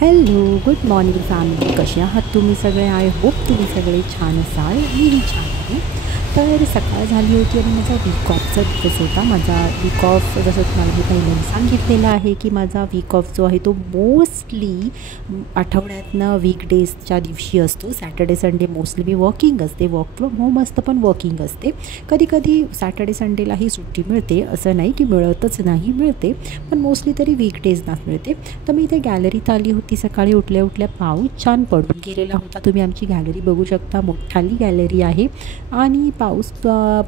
Hello, good morning family. कसे आहात तुम्ही सगळे? आय होप तुम्ही सगळे छान असाल. मीही छान आहे. तर सकाळ झाली होती आणि माझा वीक ऑफचा दिवस होता. माझा वीक ऑफ जसं तुम्हाला मी पहिल्यांदा सांगितलेलं आहे की माझा वीक ऑफ जो आहे तो मोस्टली आठवड्यातनं वीकडेजच्या दिवशी असतो. सॅटर्डे संडे मोस्टली मी वर्किंग असते, वर्क फ्रॉम होम असतं पण वर्किंग असते. कधी कधी सॅटर्डे संडेलाही सुट्टी मिळते, असं नाही की मिळतच नाही, मिळते, पण मोस्टली तरी वीकडेजनाच मिळते. तर मी इथे गॅलरीत आली होती. सकाळी उठल्या उठल्या पाऊस छान पडून गेलेला होता. तुम्ही आमची गॅलरी बघू शकता, मोठाली गॅलरी आहे आणि पाऊस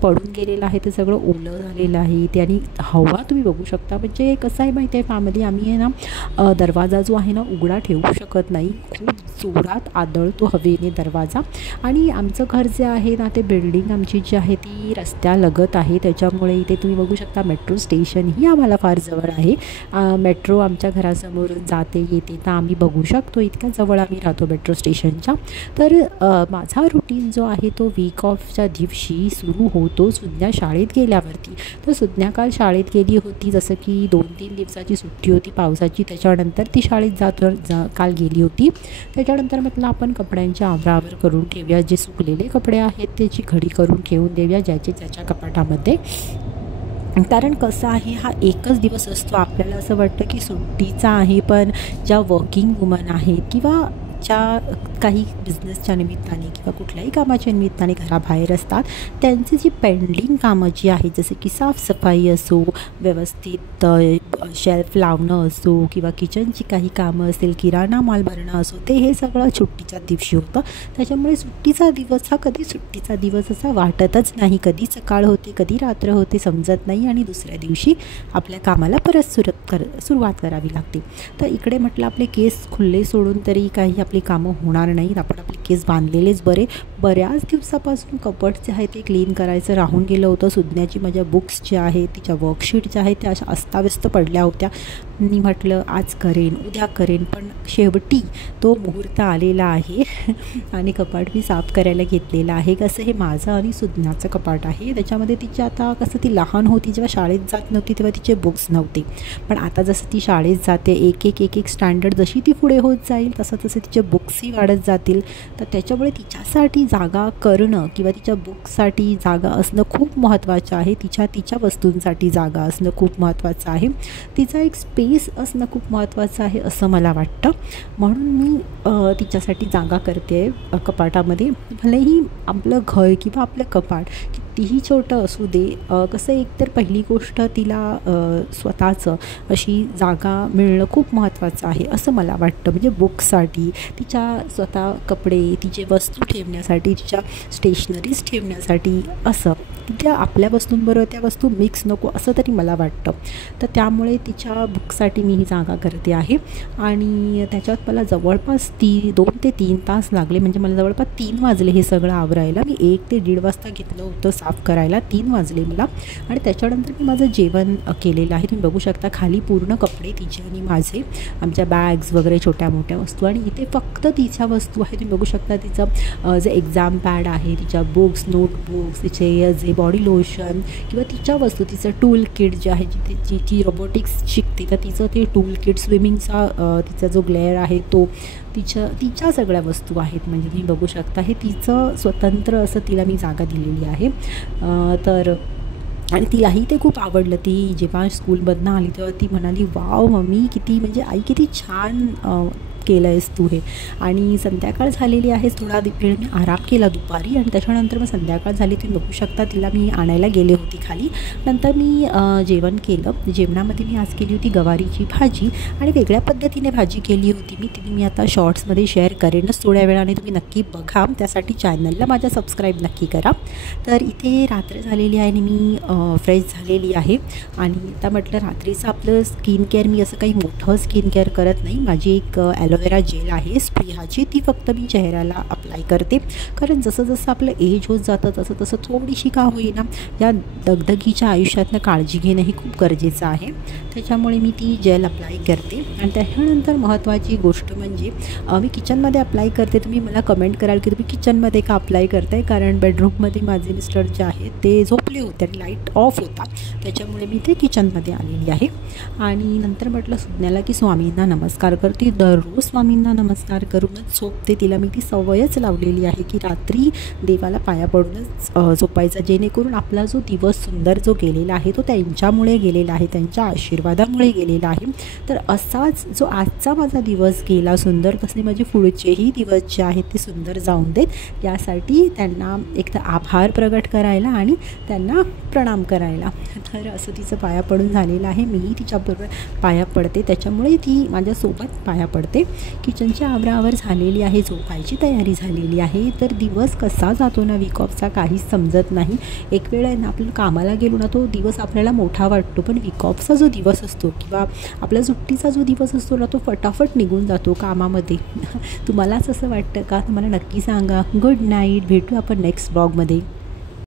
पडून गेलेला आहे. ते सगळं ओलं झालेलं आहे ते, आणि हवा तुम्ही बघू शकता. म्हणजे कसं आहे माहिती आहे फॅमिली, आम्ही आहे ना दरवाजा जो आहे ना उघडा ठेवू शकत नाही. खूप जोरात आदळतो हवेने दरवाजा. आणि आमचं घर जे आहे ना, ते बिल्डिंग आमची जी आहे ती रस्त्यालगत आहे. त्याच्यामुळे इथे तुम्ही बघू शकता मेट्रो स्टेशनही आम्हाला फार जवळ आहे. मेट्रो आमच्या घरासमोर जाते येते, तर आम्ही बघू शकतो, इतक्या जवळ आम्ही राहतो मेट्रो स्टेशनच्या. तर माझा रुटीन जो आहे तो वीक ऑफच्या दिवशी सुरू होतो सुज्ञा शाळेत गेल्यावरती. तर सुज्ञा काल शाळेत गेली होती, जसं की 2-3 दिवसाची सुट्टी होती पावसाची. त्याच्यानंतर ती शाळेत काल गेली होती. त्याच्यानंतर म्हटलं आपण कपड्यांची आवराआवर करून ठेवूया. जे सुकलेले कपडे आहेत त्याची घडी करून ठेवून देऊया ज्याच्या त्याच्या कपाटामध्ये. कारण कसं आहे, हा एकच दिवस असतो. आपल्याला असं वाटतं की सुट्टीचा आहे, पण ज्या वर्किंग वुमन आहेत किंवा ज्या काही बिझनेसच्या निमित्ताने किंवा कुठल्याही कामाच्या निमित्ताने घराबाहेर असतात, त्यांची जी पेंडिंग कामं जी आहेत, जसे की साफसफाई असो, व्यवस्थित शेल्फ लावणं असो, किंवा किचनची काही कामं असेल, किराणा माल भरणं असो, हे सगळं सुट्टीच्या दिवशी होतं. त्याच्यामुळे सुट्टीचा दिवस हा कधी सुट्टीचा दिवस असा वाटतच नाही. कधी सकाळ होते, कधी रात्र होते, समजत नाही, आणि दुसऱ्या दिवशी आपल्या कामाला परत सुरुवात करावी लागते. तर इकडे म्हटलं आपले केस खुल्ले सोडून तरी काही आपली कामं होणार नाहीत. आपण आपले केस बांधलेलेच बरे. बऱ्याच दिवसापासून कपड जे आहे ते क्लीन करायचं राहून गेलं होतं. सुज्ञाची माझ्या बुक्स ज्या आहेत, तिच्या वर्कशीट ज्या आहेत त्या अशा अस्ताव्यस्त पडल्या होत्या. मी म्हटलं आज करेन, उद्या करेन, पण शेवटी तो मुहूर्त आलेला आहे आणि कपाट मी साफ करायला घेतलेलं आहे. कसं हे माझं आणि सुज्ञाचं कपाट आहे. त्याच्यामध्ये तिची आता कसं, ती लहान होती जेव्हा शाळेत जात नव्हती तेव्हा तिचे बुक्स नव्हते, पण आता जसं ती शाळेत जाते, एक स्टँडर्ड जशी ती पुढे होत जाईल तसं तिचे बुक्सही वाढत जातील. तर त्याच्यामुळे तिच्यासाठी जागा करणं किंवा तिच्या बुक्ससाठी जागा असणं खूप महत्त्वाचं आहे. तिच्या वस्तूंसाठी जागा असणं खूप महत्त्वाचं आहे. तिचा एक स्पेस असणं खूप महत्त्वाचं आहे असं मला वाटतं. म्हणून मी तिच्यासाठी जागा करते कपाटामध्ये. भलेही आपलं घर किंवा आपलं कपाट कितीही छोटं असू दे, कसं एकतर पहिली गोष्ट तिला स्वतःचं अशी जागा मिळणं खूप महत्त्वाचं आहे असं मला वाटतं. म्हणजे बुक्ससाठी, तिच्या स्वतः कपडे, तिचे वस्तू ठेवण्यासाठी, तिच्या स्टेशनरीज ठेवण्यासाठी, असं त्या आपल्या वस्तूंबरोबर त्या वस्तू मिक्स नको असं तरी मला वाटतं. तर त्यामुळे तिच्या बुकसाठी मी ही जागा करते आहे. आणि त्याच्यात मला जवळपास 2 ते 3 तास लागले. म्हणजे मला जवळपास 3 वाजले हे सगळं आवरायला. मी 1 ते 1:30 वाजता घेतलं होतं साफ करायला, 3 वाजले मला. आणि त्याच्यानंतर मी माझं जेवण केलेलं आहे. तुम्ही बघू शकता खाली पूर्ण कपडे तिचे आणि माझे, आमच्या बॅग्स वगैरे छोट्या मोठ्या वस्तू, आणि इथे फक्त तिच्या वस्तू आहे. तुम्ही बघू शकता तिचं जे एक्झाम पॅड आहे, तिच्या बुक्स, नोटबुक्स, तिचे जे बॉडी लोशन किंवा तिच्या वस्तू, तिचं टूल किट जे आहे, जी रोबोटिक्स शिकते तर तिचं ते टूल किट, स्विमिंगचा तिचा जो ग्लेअर आहे तो, तिच्या सगळ्या वस्तू आहेत. म्हणजे तुम्ही बघू शकता हे तिचं स्वतंत्र असं तिला मी जागा दिलेली आहे. तर आणि तिलाही ते खूप आवडलं. ती जेव्हा स्कूलमधनं आली तेव्हा ती म्हणाली, वाव मम्मी, किती म्हणजे आई किती छान केलं आहेस तू हे. आणि संध्याकाळ झालेली आहे. थोडा वेळ मी आराम केला दुपारी, आणि त्याच्यानंतर मग संध्याकाळ झाली. तुम्ही बघू शकता तिला मी आणायला गेले होती खाली. नंतर मी जेवण केलं. जेवणामध्ये मी आज केली होती गवारीची भाजी, आणि वेगळ्या पद्धतीने भाजी केली होती मी आता शॉर्ट्समध्ये शेअर करेनच थोड्या वेळाने. तुम्ही नक्की बघा, त्यासाठी चॅनलला माझ्या सबस्क्राईब नक्की करा. तर इथे रात्र झालेली आहे आणि मी फ्रेश झालेली आहे. आणि आता म्हटलं रात्रीचं आपलं स्किन केअर, मी असं काही मोठं स्किन केअर करत नाही. माझी एक ॲलोवेरा जेल आहे स्प्रिहाची, ती फक्त मी चेहऱ्याला अप्लाय करते. कारण जसं जसं आपलं एज होत जातं तसं तसं थोडीशी का होईना या दगदगीच्या आयुष्यातनं काळजी घेणं ही खूप गरजेचं आहे. त्याच्यामुळे मी ती जेल अप्लाय करते. आणि त्याच्यानंतर महत्त्वाची गोष्ट म्हणजे मी किचनमध्ये अप्लाय करते. तुम्ही मला कमेंट कराल की तुम्ही किचनमध्ये का अप्लाय करताय, कारण बेडरूममध्ये माझे मिस्टर जे आहेत ते झोपले होते आणि लाईट ऑफ होता, त्याच्यामुळे मी ते किचनमध्ये आलेली आहे. आणि नंतर म्हटलं सुज्ञाला की स्वामींना नमस्कार करते. दररोज स्वामींना नमस्कार करूनच झोपते. तिला मी ती सवयच लावलेली आहे की रात्री देवाला पाया पडूनच झोपायचं, जेणेकरून आपला जो दिवस सुंदर जो गेलेला आहे तो त्यांच्यामुळे गेलेला आहे, त्यांच्या आशीर्वादामुळे गेलेला आहे. तर असाच जो आजचा माझा दिवस गेला सुंदर, तसे माझे पुढचेही दिवस जे आहेत ते सुंदर जाऊन देत, यासाठी त्यांना एकदा आभार प्रगट करायला आणि त्यांना प्रणाम करायला. तर असं तिचं पाया पडून झालेलं आहे. मीही तिच्याबरोबर पाया पडते, त्याच्यामुळे ती माझ्यासोबत पाया पडते. किचनची आवराआवर झालेली आहे, झोपायची तयारी झालेली आहे. तर दिवस कसा जातो ना वीक ऑफचा काहीच समजत नाही. एक वेळ आहे ना, आपलं कामाला गेलो ना तो दिवस आपल्याला मोठा वाटतो, पण वीक ऑफचा जो दिवस असतो किंवा आपल्या सुट्टीचा जो दिवस असतो ना तो फटाफट निघून जातो कामामध्ये. तुम्हालाच असं वाटतं का? तुम्हाला नक्की सांगा. Good night. भेटू आपण नेक्स्ट ब्लॉगमध्ये.